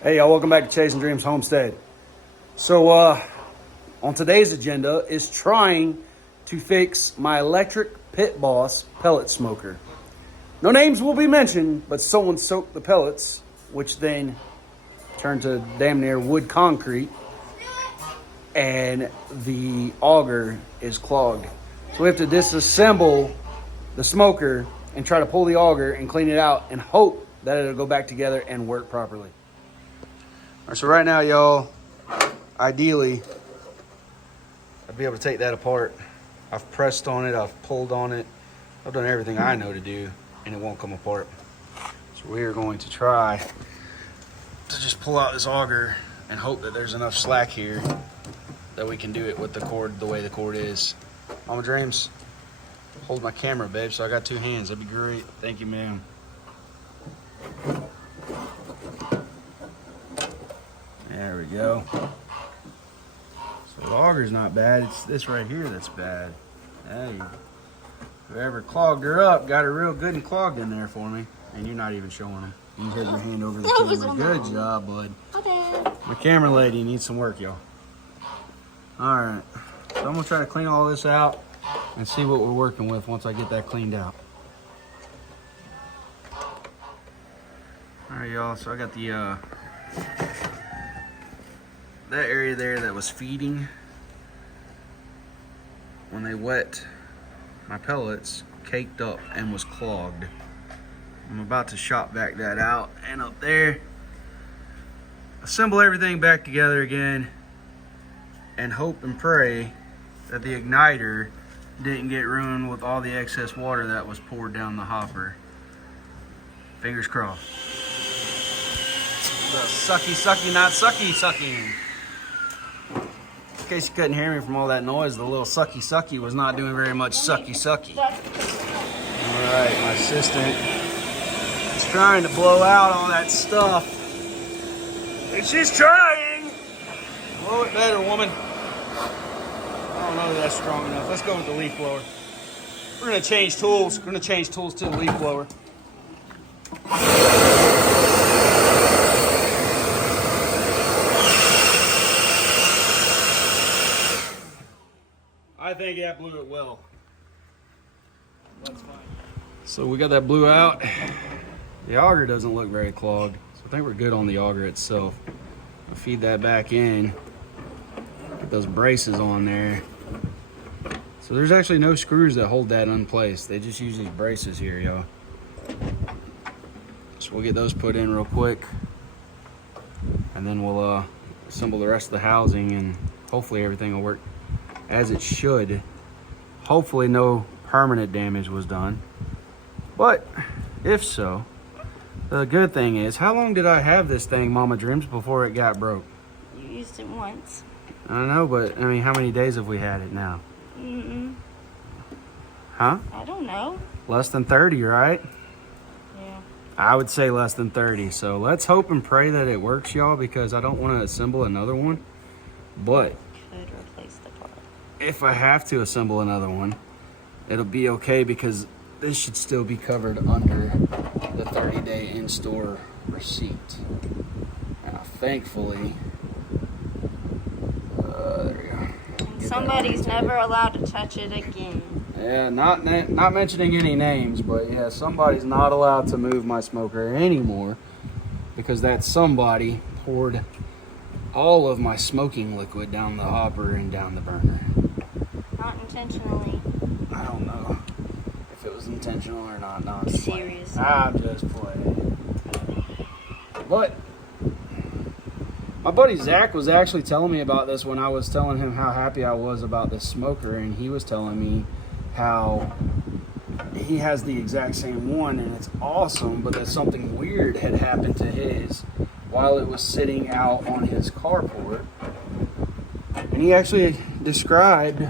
Hey y'all, welcome back to Chasing Dreams Homestead. So on today's agenda is trying to fix my electric PitBoss Pellet Smoker. No names will be mentioned, but someone soaked the pellets, which then turned to damn near wood concrete, and the auger is clogged. So we have to disassemble the smoker and try to pull the auger and clean it out and hope that it'll go back together and work properly. All right, so right now, y'all, ideally, I'd be able to take that apart. I've pressed on it, I've pulled on it, I've done everything I know to do, and it won't come apart. So we are going to try to just pull out this auger and hope that there's enough slack here that we can do it with the cord the way the cord is. Mama Dreams, hold my camera, babe, so I got two hands. That'd be great. Thank you, ma'am. There we go. So the auger's not bad. It's this right here that's bad. Hey, whoever clogged her up got her real good and clogged in there for me. And you're not even showing them. You hit your hand over the camera. Good job, bud. My camera lady needs some work, y'all. All right. So I'm going to try to clean all this out and see what we're working with once I get that cleaned out. All right, y'all. So I got the that area there that was feeding when they wet my pellets caked up and was clogged. I'm about to shop vac that out, and up there assemble everything back together again and hope and pray that the igniter didn't get ruined with all the excess water that was poured down the hopper. Fingers crossed. The sucky, not sucky. In case you couldn't hear me from all that noise, the little sucky was not doing very much sucky. All right, my assistant is trying to blow out all that stuff. And she's trying! Blow it better, woman. I don't know that that's strong enough. Let's go with the leaf blower. We're gonna change tools. We're gonna change tools to the leaf blower. I think that blew it well. That's fine. So we got that blew out. The auger doesn't look very clogged, so I think we're good on the auger itself. I'll feed that back in. Get those braces on there. So there's actually no screws that hold that in place. They just use these braces here, y'all. So we'll get those put in real quick, and then we'll assemble the rest of the housing, and hopefully everything will work as it should. Hopefully no permanent damage was done, but if so, the good thing is, how long did I have this thing, Mama Dreams, before it got broke? You used it once. I don't know, but I mean, how many days have we had it now? Huh? I don't know. Less than 30, right? Yeah. I would say less than 30. So let's hope and pray that it works, y'all, because I don't want to assemble another one. But Could replace the part. if I have to assemble another one, it'll be okay, because this should still be covered under the 30-day in-store receipt. And thankfully, there we go. And somebody's never allowed to touch it again. Yeah, not mentioning any names, but yeah, somebody's not allowed to move my smoker anymore, because that somebody poured all of my smoking liquid down the hopper and down the burner. Not intentionally. I don't know if it was intentional or not. No, I'm Serious. I'm just playing. But my buddy Zach was actually telling me about this when I was telling him how happy I was about this smoker, and he was telling me how he has the exact same one and it's awesome, but that something weird had happened to his while it was sitting out on his carport. And he actually described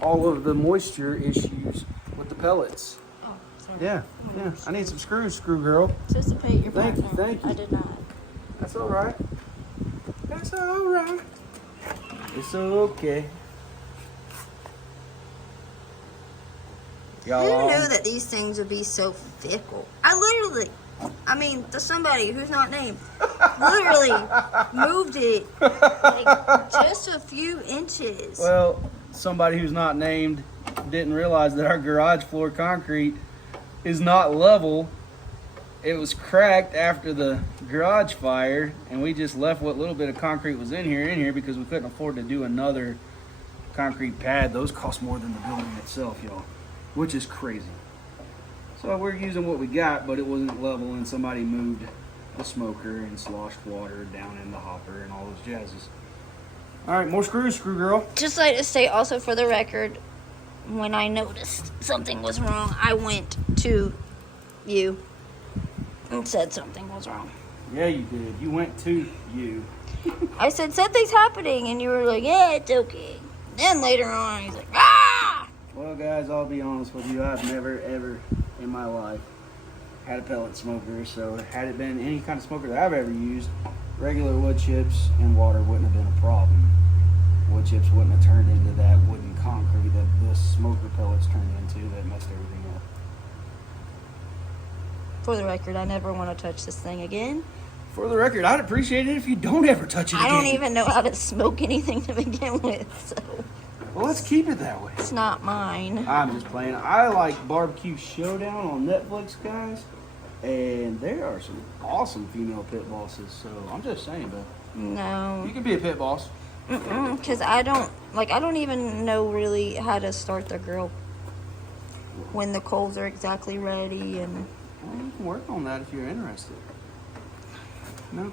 all of the moisture issues with the pellets. Oh, sorry. Yeah. I need some screws, screw girl. Anticipate your partner. Thank you. I did not. That's all right. That's all right. It's okay. Who knew that these things would be so fickle? I literally I mean, the somebody who's not named literally moved it like just a few inches. Well, somebody who's not named didn't realize that our garage floor concrete is not level. It was cracked after the garage fire, and we just left what little bit of concrete was in here because we couldn't afford to do another concrete pad. Those cost more than the building itself, y'all, which is crazy. So we're using what we got, but it wasn't level, and somebody moved the smoker and sloshed water down in the hopper and all those jazzes. All right, more screws, screw girl. Just like to say also for the record, when I noticed something was wrong, I went to you and said something was wrong. Yeah, you did. You went to you. I said, something's happening, and you were like, yeah, it's okay. Then later on, he's like, ah! Well, guys, I'll be honest with you. I've never, ever in my life had a pellet smoker. So had it been any kind of smoker that I've ever used, regular wood chips and water wouldn't have been a problem. Wood chips wouldn't have turned into that wooden concrete that this smoker pellets turned into that messed everything up. For the record, I never want to touch this thing again. For the record, I'd appreciate it if you don't ever touch it again. I don't even know how to smoke anything to begin with, so Well, let's keep it that way. it's not mine. I'm just playing. I like Barbecue Showdown on Netflix, guys. And there are some awesome female pit bosses. So I'm just saying, but No. you can be a pit boss. Because I don't even know really how to start the grill when the coals are exactly ready and... Well, you can work on that if you're interested. No.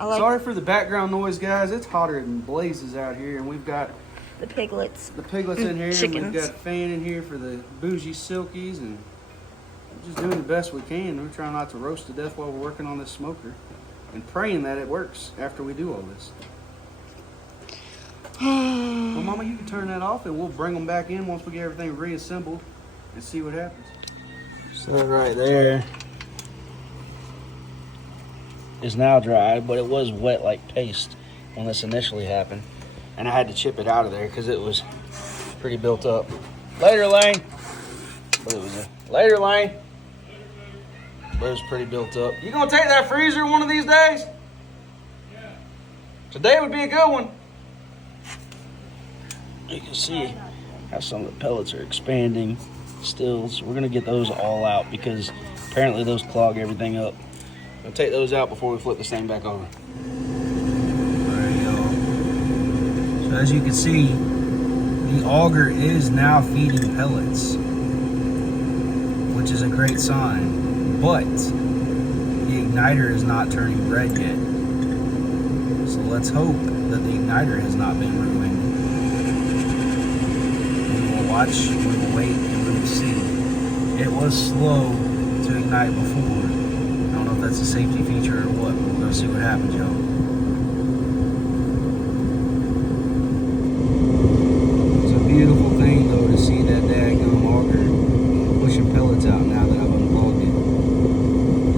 I like Sorry for the background noise, guys. It's hotter than blazes out here, and we've got the piglets. the piglets in here, and Chickens. we've got a fan in here for the bougie silkies, and we're just doing the best we can. We're trying not to roast to death while we're working on this smoker, and praying that it works after we do all this. Well, Mama, you can turn that off, and we'll bring them back in once we get everything reassembled and see what happens. So right there is now dry, but it was wet like paste when this initially happened, and I had to chip it out of there because it was pretty built up. Later, Lane. But it was a later, Lane. But it was pretty built up. You gonna take that freezer one of these days? Today would be a good one. You can see how some of the pellets are expanding still, so we're gonna get those all out because apparently those clog everything up. I'll take those out before we flip this thing back over. There you go. So as you can see, the auger is now feeding pellets, which is a great sign, but the igniter is not turning red yet. So let's hope that the igniter has not been ruined. We will watch, we will wait, and we will see. It was slow to ignite before. I don't know if that's a safety feature or what, but we're gonna see what happens, y'all. It's a beautiful thing though to see that daggone auger pushing pellets out now that I've unplugged it.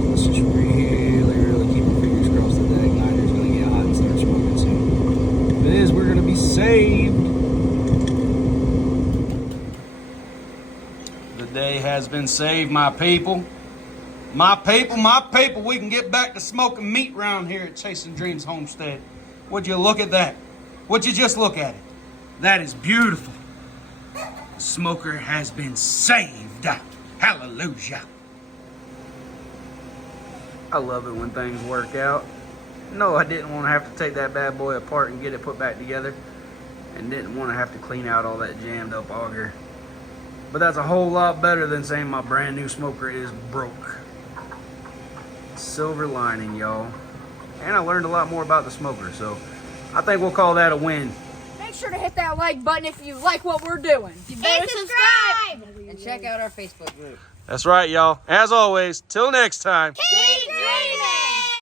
Let's just really keep our fingers crossed that that igniter is gonna get hot and start smoking soon. If it is, we're gonna be saved. The day has been saved, my people. My people, we can get back to smoking meat around here at Chasing Dreams Homestead. Would you look at that? Would you just look at it? That is beautiful. The smoker has been saved. Hallelujah. I love it when things work out. No, I didn't want to have to take that bad boy apart and get it put back together. And didn't want to have to clean out all that jammed up auger. But that's a whole lot better than saying my brand new smoker is broke. Silver lining, y'all. And I learned a lot more about the smoker, so I think we'll call that a win. Make sure to hit that like button if you like what we're doing. And subscribe! And check out our Facebook group. That's right, y'all. As always, till next time. Keep